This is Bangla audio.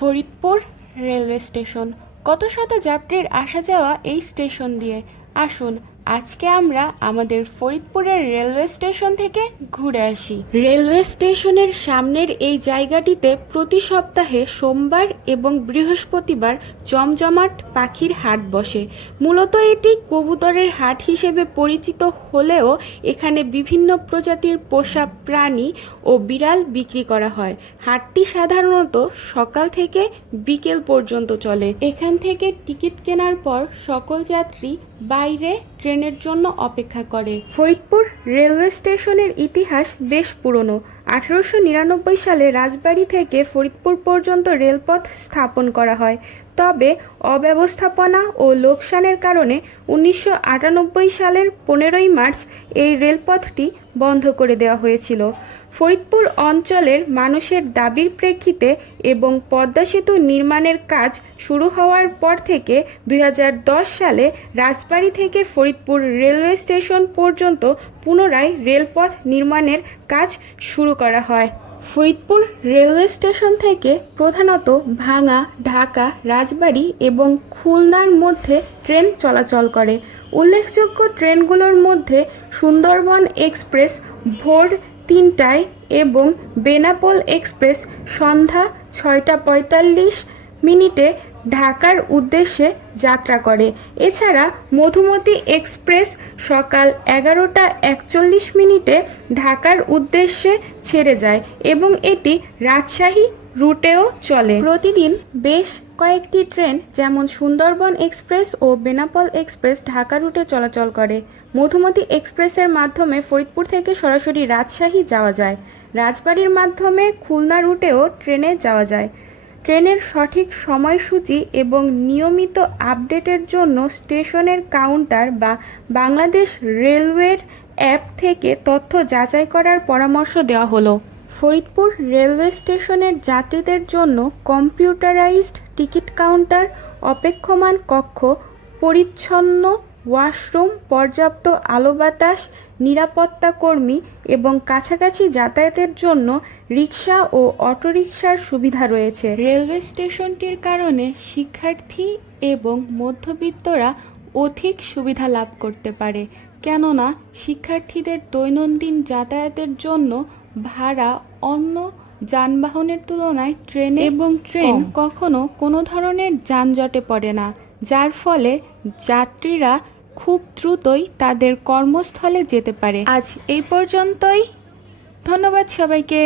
Faridpur railway station. কত শত যাত্রীর আসা যাওয়া এই স্টেশন দিয়ে। আসুন আজকে আমরা আমাদের ফরিদপুরের রেলওয়ে স্টেশন থেকে ঘুরে আসি। রেলওয়ে স্টেশনের সামনের এই জায়গাটিতে প্রতি সপ্তাহে সোমবার এবং বৃহস্পতিবার জমজমাট পাখির হাট বসে। মূলত এটি কবুতরের হাট হিসেবে পরিচিত হলেও এখানে বিভিন্ন প্রজাতির পোষা প্রাণী ও বিড়াল বিক্রি করা হয়। হাটটি সাধারণত সকাল থেকে বিকেল পর্যন্ত চলে। এখান থেকে টিকিট কেনার পর সকল যাত্রী বাইরে ট্রেনের জন্য অপেক্ষা করে। ফরিদপুর রেলওয়ে স্টেশনের ইতিহাস বেশ পুরনো। 1899 সালে রাজবাড়ী থেকে ফরিদপুর পর্যন্ত রেলপথ স্থাপন করা হয়। তবে অব্যবস্থাপনা ও লোকসানের কারণে 1998 সালের 15ই মার্চ এই রেলপথটি বন্ধ করে দেওয়া হয়েছিল। ফরিদপুর অঞ্চলের মানুষের দাবির প্রেক্ষিতে এবং পদ্মা সেতু নির্মাণের কাজ শুরু হওয়ার পর থেকে 2010 সালে রাজবাড়ী থেকে ফরিদপুর রেলওয়ে স্টেশন পর্যন্ত পুনরায় রেলপথ নির্মাণের কাজ শুরু করা হয়। ফরিদপুর রেলওয়ে স্টেশন থেকে প্রধানত ভাঙা, ঢাকা, রাজবাড়ী এবং খুলনার মধ্যে ট্রেন চলাচল করে। উল্লেখযোগ্য ট্রেনগুলোর মধ্যে সুন্দরবন এক্সপ্রেস ভোর 3টায় এবং বেনাপোল এক্সপ্রেস সন্ধ্যা 6টা 45 ঢাকার উদ্দেশ্যে যাত্রা করে। এছাড়া মধুমতি এক্সপ্রেস সকাল 11টা 41 ঢাকার উদ্দেশ্যে ছেড়ে যায় এবং এটি রাজশাহী রুটেও চলে। প্রতিদিন বেশ কয়েকটি ট্রেন যেমন সুন্দরবন এক্সপ্রেস ও বেনাপোল এক্সপ্রেস ঢাকা রুটে চলাচল করে। মধুমতি এক্সপ্রেসের মাধ্যমে ফরিদপুর থেকে সরাসরি রাজশাহী যাওয়া যায়। রাজবাড়ীর মাধ্যমে খুলনা রুটেও ট্রেনে যাওয়া যায়। ট্রেনের সঠিক সময়সূচি এবং নিয়মিত আপডেটের জন্য স্টেশনের কাউন্টার বা বাংলাদেশ রেলওয়ের অ্যাপ থেকে তথ্য যাচাই করার পরামর্শ দেওয়া হলো। ফরিদপুর রেলওয়ে স্টেশনের যাত্রীদের জন্য কম্পিউটারাইজড টিকিট কাউন্টার, অপেক্ষমান কক্ষ, পরিচ্ছন্ন ওয়াশরুম, পর্যাপ্ত আলো বাতাস, নিরাপত্তা কর্মী এবং কাছাকাছি যাতায়াতের জন্য রিক্সা ও অটোরিকশার সুবিধা রয়েছে। রেলওয়ে স্টেশনটির কারণে শিক্ষার্থী এবং মধ্যবিত্তরা অধিক সুবিধা লাভ করতে পারে, কেননা শিক্ষার্থীদের দৈনন্দিন যাতায়াতের জন্য ভাড়া অন্য যানবাহনের তুলনায় ট্রেন কখনো কোনো ধরনের যানজটে পড়ে না, যার ফলে যাত্রীরা খুব দ্রুতই তাদের কর্মস্থলে যেতে পারে। আজ এই পর্যন্তই। ধন্যবাদ সবাইকে।